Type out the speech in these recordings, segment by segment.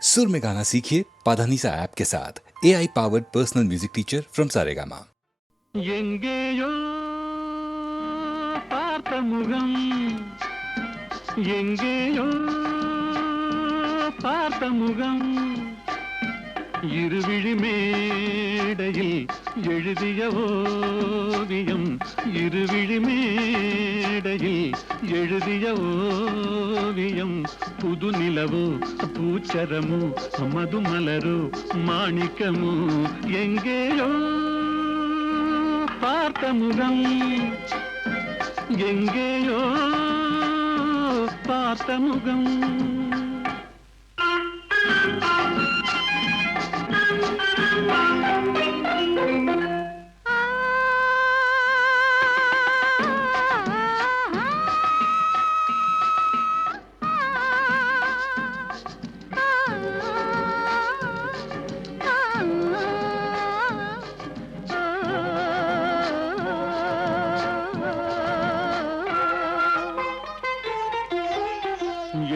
सुर में गाना सीखिए पाधानीसा ऐप के साथ AI powered personal music teacher from Saregama. எங்கேயோ பார்த்த முகம், எங்கேயோ பார்த்த முகம், இருவிழி மேடையில் எழுதிய ஓவியம், இருவிழி மேடையில் எழுதிய ஓவியம், புது நிலவோ பூச்சரமோ மதுமலரோ மாணிக்கமோ, எங்கேயோ பார்த்த முகம், எங்கேயோ பார்த்த முகம்.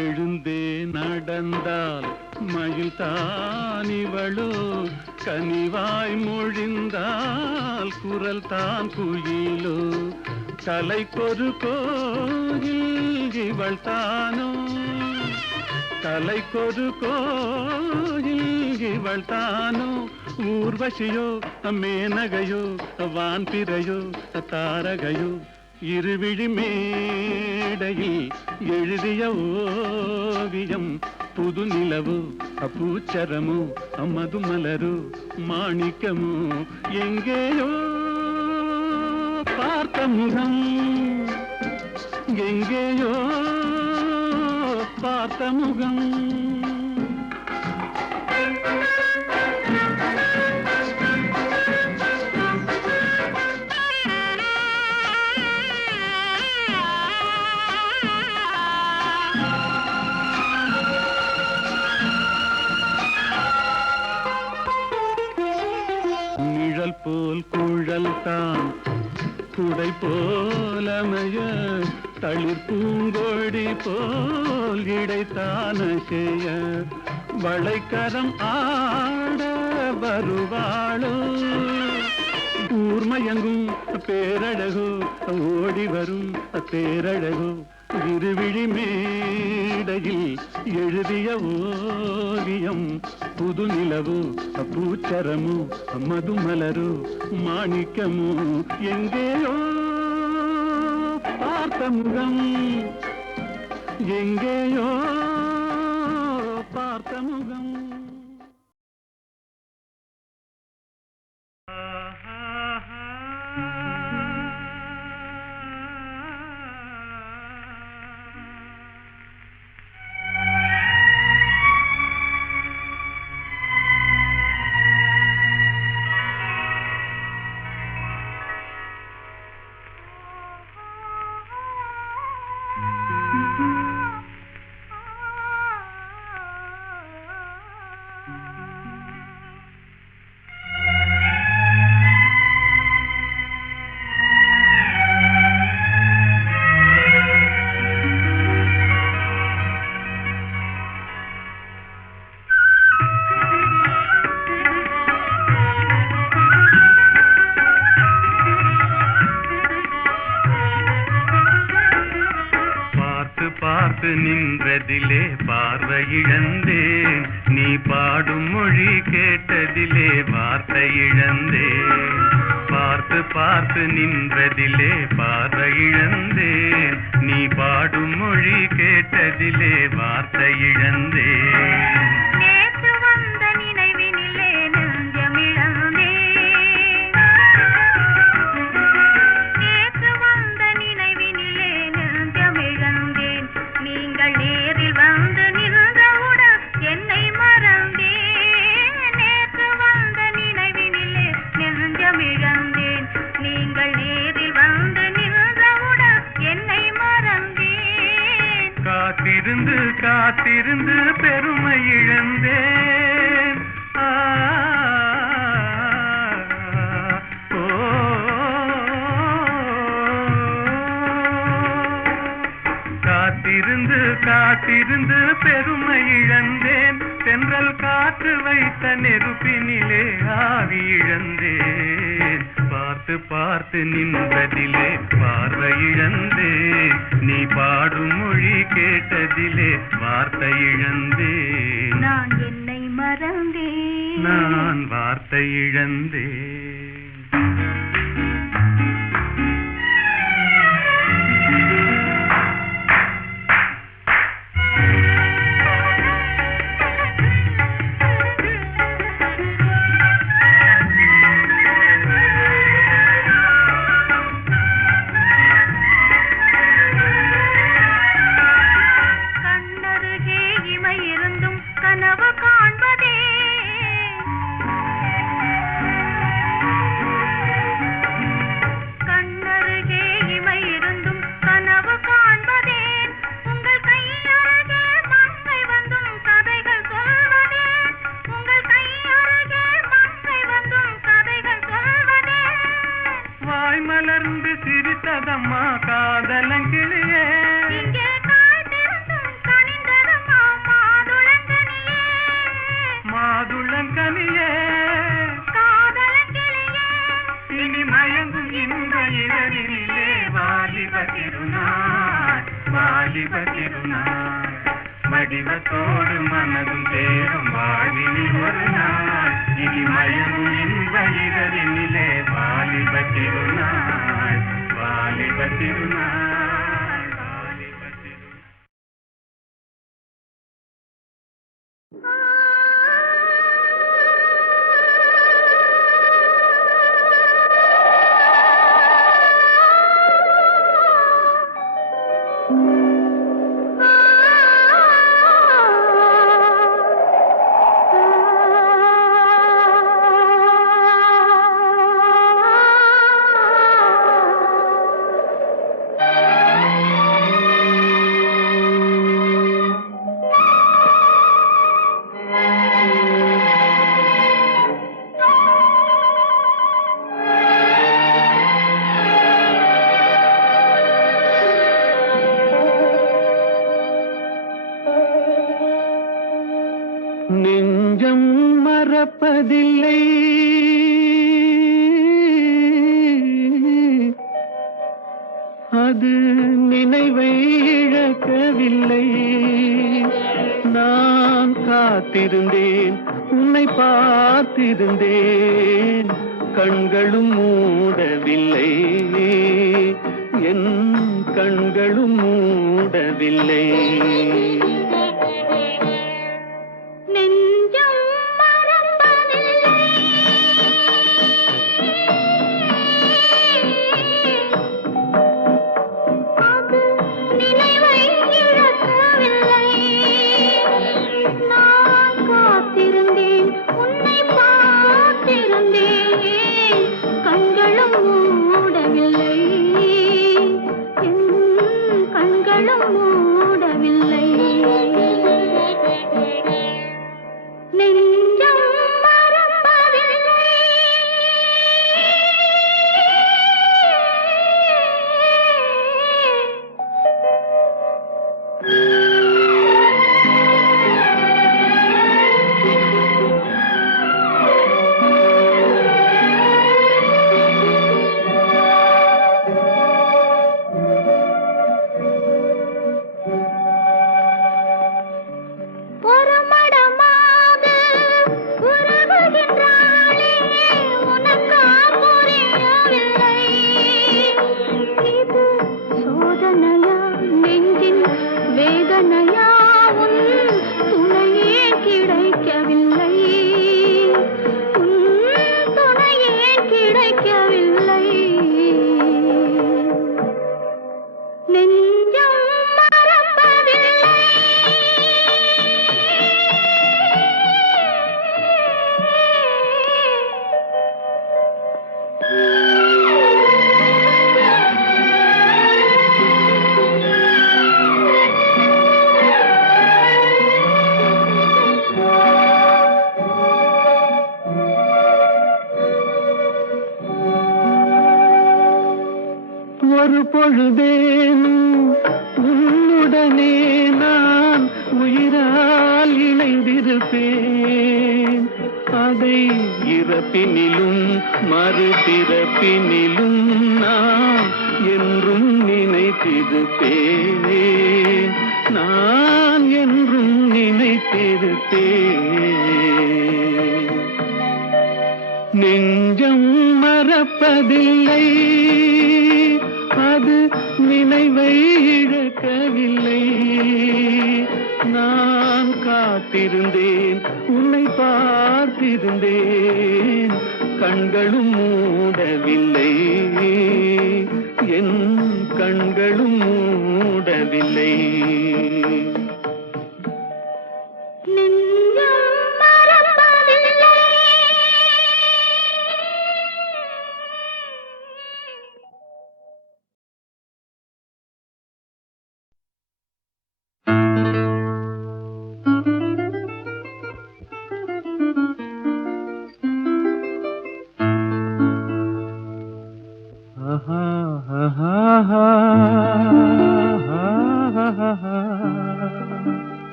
எழுந்தே நடந்தால் மயில் தானிவளோ, கனிவாய் மொழிந்தால் குரல் தான் குயிலோ, கலைக்கொரு கோயில் இவள் தானோ, கலைக்கொரு கோயில் இவள் தானோ, ஊர்வசியோ மேனகையோ வான்பிறையோ தாரகையோ, இருவிழி மேடையில் எழுதிய ஓவியம், புது நிலவோ பூச்சரமோ மதுமலரோ மாணிக்கமோ, எங்கேயோ பார்த்த முகம், எங்கேயோ பார்த்த முகம். நிழல் போல் குழல் தான் குடை போலமைய, தளிர் பூங்கொடி போல் இடைத்தான செய்ய, வளைக்கரம் ஆட வருவாளோ, ஊர்மயங்கும் பேரழகோ ஓடி வரும் பேரழகோ, இருவிழி மேடையில் எழுதிய ஓவியம், புது நிலவோ பூச்சரமோ மதுமலரோ மாணிக்கமோ, எங்கேயோ பார்த்த முகம், எங்கேயோ பார்த்த முகம். பார்த்து நின்றதிலே பார்வை இழந்தேன், நீ பாடும் மொழி கேட்டதிலே வார்த்தை இழந்தேன், பார்த்து பார்த்து நின்றதிலே பார்வை இழந்தேன், நீ பாடும் மொழி கேட்டதிலே வார்த்தை இழந்தேன். காத்திருந்து காத்திருந்து பெரும் அனல் காற்று வைத்த நெருப்பினிலே ஆவி இழந்தேன். பார்த்து பார்த்து நின்றதிலே பார்வை இழந்தேன். நீ பாடும் மொழி கேட்டதிலே வார்த்தை இழந்தேன். நான் என்னை மறந்தேன், நான் வார்த்தை இழந்தேன். மலர்ந்து சிரித்ததம்மா காதலங்கிளியே, மாதுளங்கனியே, இனி மயங்கும் இந்த இரவிலே வாலிப திருநாள், வாலிப திருநாள். வடிவத்தோடு மனதும் தேரும் வாழ்வினில் ஒரு நாள். இனி மயங்கும் இந்த இரவிலே வாலிப திருநாள், வாலிப திருநாள், வாலிப திருநாள். நெஞ்சம் மறப்பதில்லை, அது நினைவை இழக்கவில்லை. நான் காத்திருந்தேன், உன்னை பார்த்திருந்தேன், கண்களும் மூடவில்லை, என் கண்களும் மூடவில்லை. ஒரு பொழுதேனும் உன்னுடனே நான் உயிரால் இணைந்திருப்பேன். இருப்பேன். அதை இறப்பினிலும் மறுபிறப்பினிலும் நான் என்றும் நினைத்திருப்பேன். நான் என்றும் நினைத்திருப்பேன். நெஞ்சம் மறப்பதில்லை, அது நினைவை இழக்கவில்லை. நான் காத்திருந்தேன், உன்னை பார்த்திருந்தேன், கண்களும் மூடவில்லை, என் கண்களும் மூடவில்லை.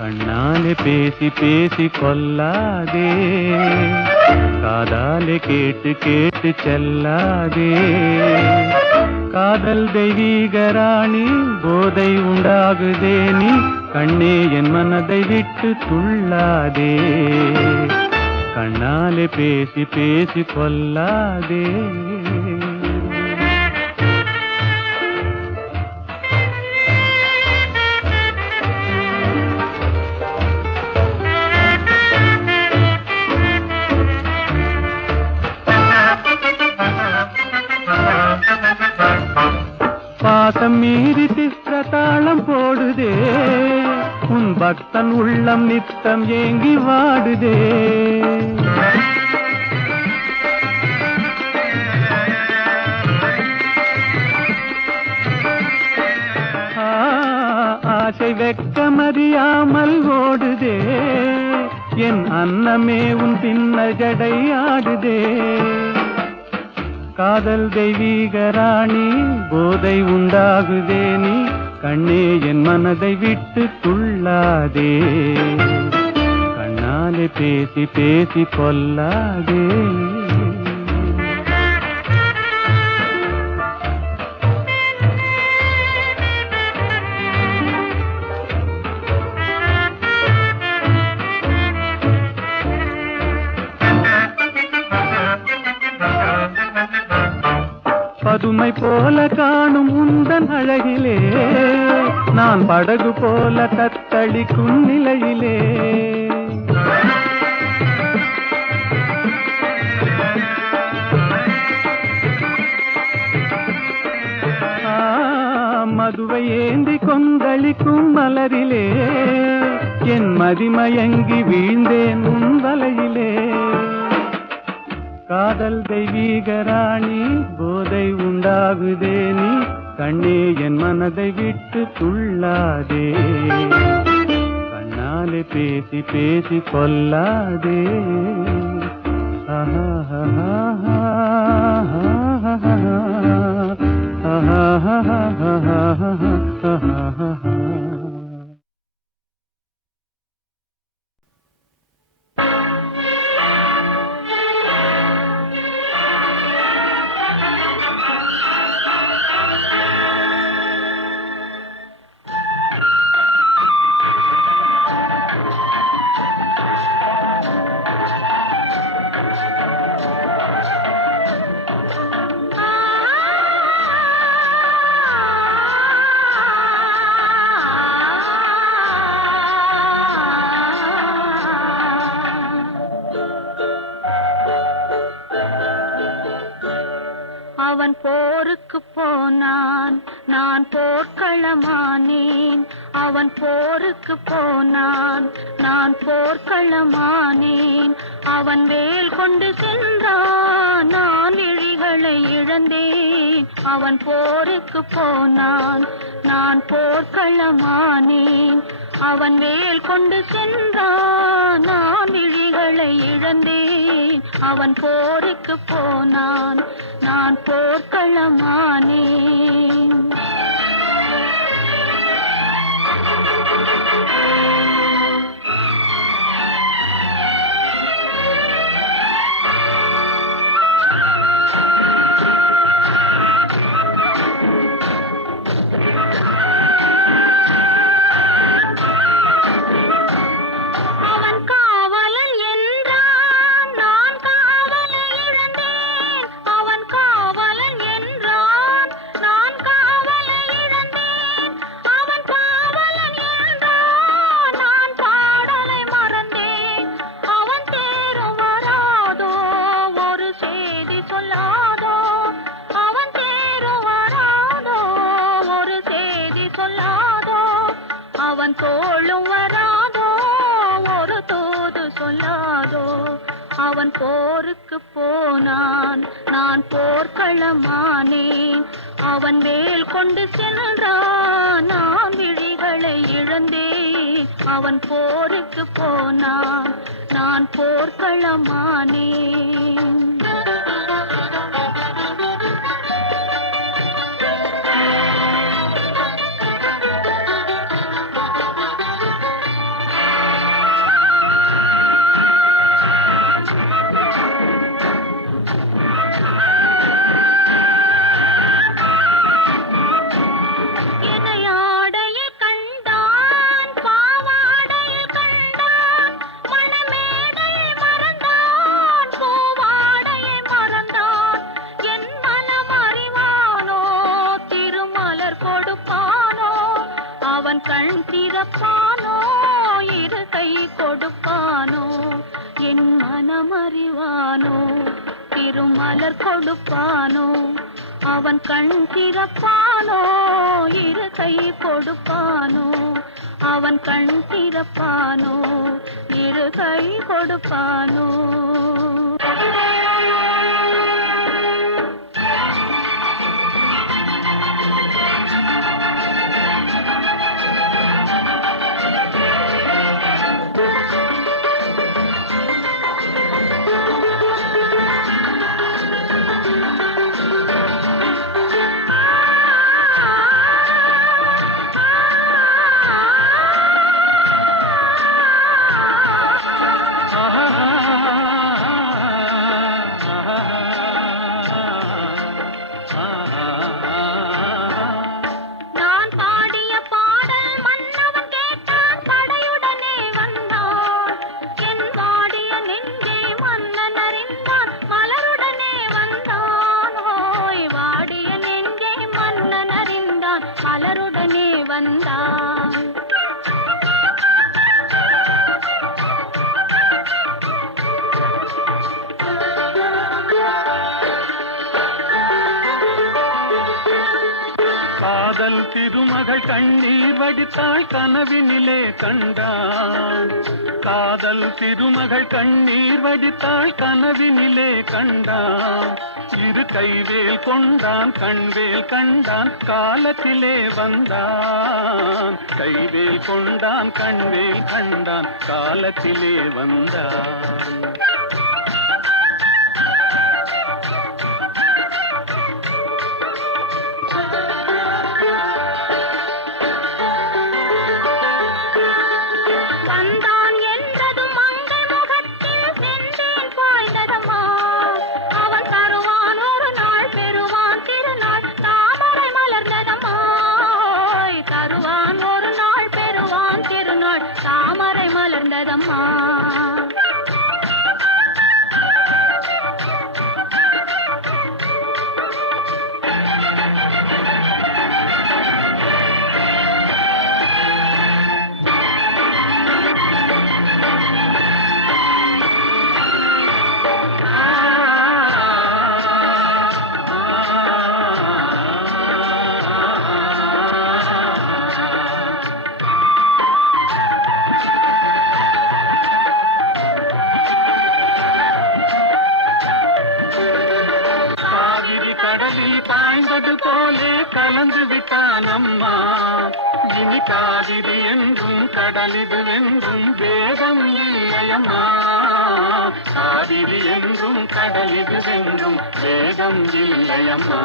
கண்ணாலே பேசி பேசி கொல்லாதே, காதாலே கேட்டு கேட்டு செல்லாதே. காதல் தெய்வீக ராணி, போதை உண்டாகுதே நீ, கண்ணே என் மனதை விட்டு துள்ளாதே. கண்ணாலே பேசி பேசி கொல்லாதே. பாசம் மீறி திஸ்ர தாளம் போடுதே, உன் பக்தன் உள்ளம் நித்தம் ஏங்கி வாடுதே. ஆசை வெட்கமறியாமல் ஓடுதே, என் அன்னமே உன் பின்ன ஜடை ஆடுதே. காதல் தெய்வீக ராணி, போதை உண்டாகுதே நீ, கண்ணே என் மனதை விட்டு துள்ளாதே. கண்ணாலே பேசி பேசி கொல்லாதே. பதுமை போல காணும் உந்தன் அழகிலே, நான் படகு போல தத்தளிக்கும் நிலையிலே. மதுவை ஏந்தி கொந்தளிக்கும் மலரிலே, என் மதிமயங்கி வீழ்ந்தேன் உன் வலையிலே. காதல் தெய்வீக ராணி, போதை உண்டாகுதே நீ, கண்ணே என் மனதை விட்டு துள்ளாதே. கண்ணாலே பேசி பேசி கொல்லாதே. போருக்கு போனான், நான் போர்க்களமானேன். அவன் போருக்கு போனான், நான் போர்க்களமானேன். அவன் வேல் கொண்டு சென்றான், நான் விழிகளை இழந்தேன். அவன் போருக்கு போனான், நான் போர்க்களமானேன். அவன் வேல் கொண்டு சென்றான், நான் விழிகளை இழந்தேன். அவன் போருக்கு போனான், நான் போர்க்களமானேன். அவன் தோளும் வராதோ, ஒரு தூது சொல்லாதோ. அவன் போருக்கு போனான், நான் போர்க்களமானேன். அவன் வேல் கொண்டு சென்றான், நான் விழிகளை இழந்தேன். அவன் போருக்கு போனான், நான் போர்க்களமானேன். அவன் கண் திறப்பானோ, இரு கை கொடுப்பானோ, என் மனமறிவானோ, திருமலர் கொடுப்பானோ. அவன் கண் திறப்பானோ, இரு கை கொடுப்பானோ, அவன் கண் திறப்பானோ, இரு கை கொடுப்பானோ. மலருடனே வந்தான். காதல் திருமகள் கண்ணீர் வடித்தாள், கனவினிலே கண்டான். காதல் திருமகள் கண்ணீர் வடித்தாள், கனவினிலே கண்டான். இரு கைவேல் கொண்டான், கண்வேல் கண்டான், காலத்திலே வந்தான். கைவேல் கொண்டான், கண்வேல் கண்டான், காலத்திலே வந்தான். தாமரை மலர்ந்ததம்மா. பாய்ந்தது போலே கலந்து விட்டான் அம்மா. இனி காவிரி என்றும் கடலிது வென்றும் வேதம் இல்லையம்மா. காவிரி என்றும் கடலிது வென்றும் வேதம் இல்லையம்மா.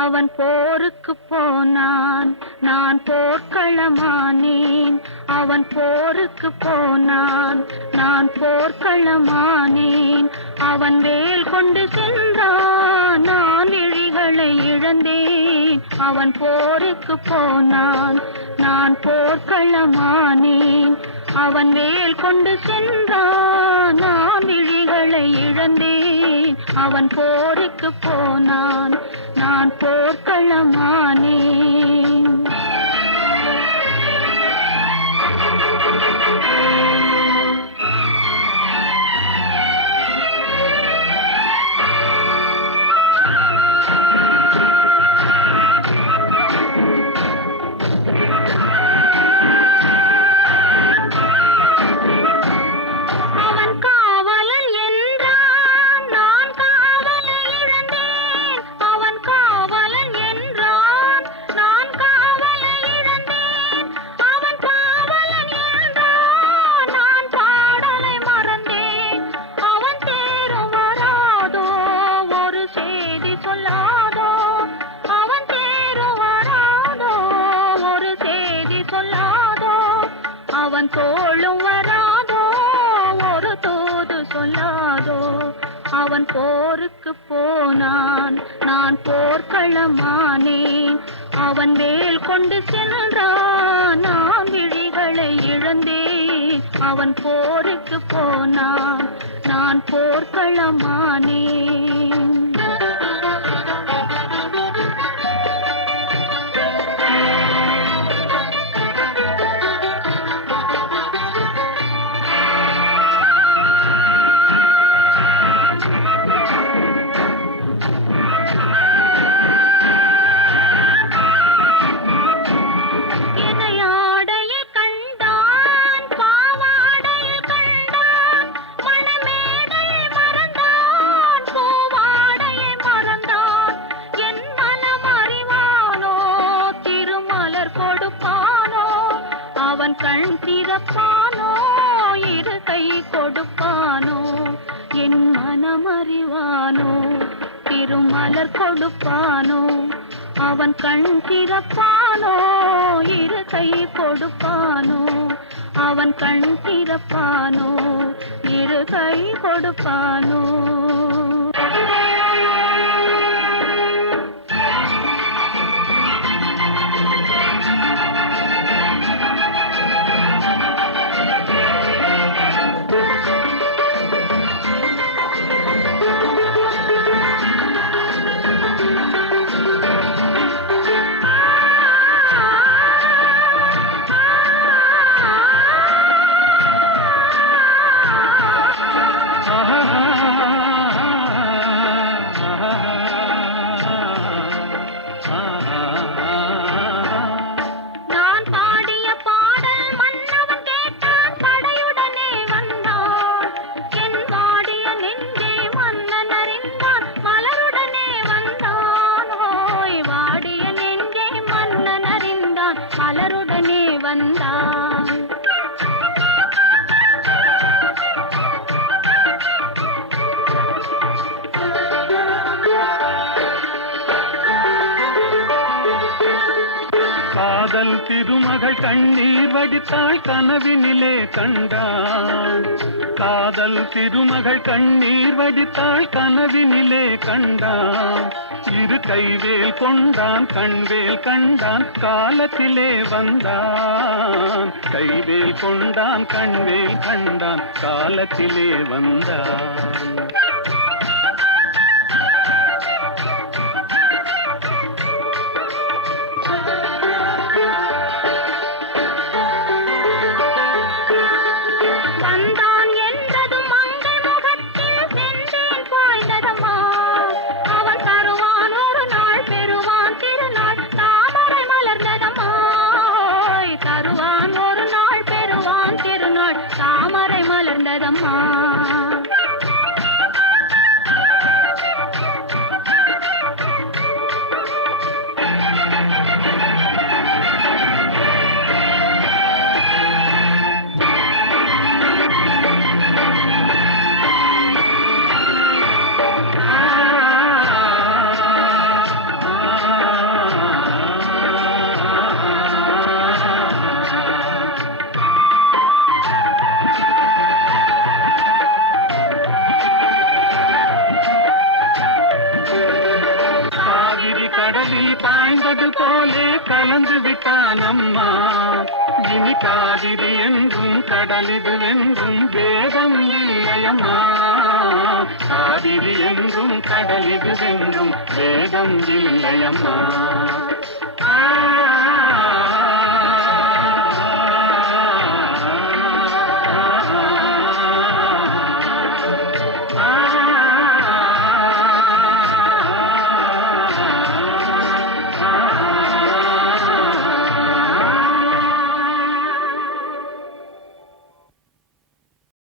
அவன் போருக்கு போனான், நான் போர்க்களமானேன். அவன் போருக்கு போனான், நான் போர்க்களமானேன். அவன் வேல் கொண்டு சென்றான், நான் விழிகளை இழந்தேன். அவன் போருக்கு போனான், நான் போர்க்களமானேன். அவன் வேல் கொண்டு சென்றான், நான் விழிகளை இழந்தேன். அவன் போருக்கு போனான், நான் போர்க்களமானேன். அவன் தோளும் வராதோ, ஒரு தூது சொல்லாதோ. அவன் போருக்கு போனான், நான் போர்க்களமானேன். அவன் வேல் கொண்டு சென்றான், நான் விழிகளை இழந்தேன். அவன் போருக்கு போனான், நான் போர்க்களமானேன். அவன் கண் திறப்பானோ, இரு கை கொடுப்பானோ, என் மனமறிவானோ, திருமலர் கொடுப்பானோ. அவன் கண் திறப்பானோ, இரு கை கொடுப்பானோ, அவன் கண் திறப்பானோ, இரு கை கொடுப்பானோ. மலருடனே வந்தான். காதல் திருமகள் கண்ணீர் வடித்தாள் கனவினிலே கண்டான். காதல் திருமகள் கண்ணீர் வடித்தாள் கனவினிலே கண்டான். இரு கைவேல் கொண்டான் கண்வேல் கண்டான் காலத்திலே வந்தான். கைவேல் கொண்டான் கண்வேல் கண்டான் காலத்திலே வந்தான். வந்தான் என்றதும் மங்கள் முகத்தில் சென்றேன் பாய்ந்ததம்மா. அவன் தருவான் ஒரு நாள் பெறுவான் திருநாள் தாமரை மலர்ந்ததம்மா. தருவான் ஒரு நாள் பெறுவான் திருநாள் தாமரை மலர்ந்ததம்மா. கடலில் பாய்ந்தது போலே கலந்து விட்டான் அம்மா. இனி காவிரி என்றும் கடலிது என்றும் வேதம் இல்லையம்மா. காவிரி என்றும் கடலிது என்றும் வேதம் இல்லையம்மா.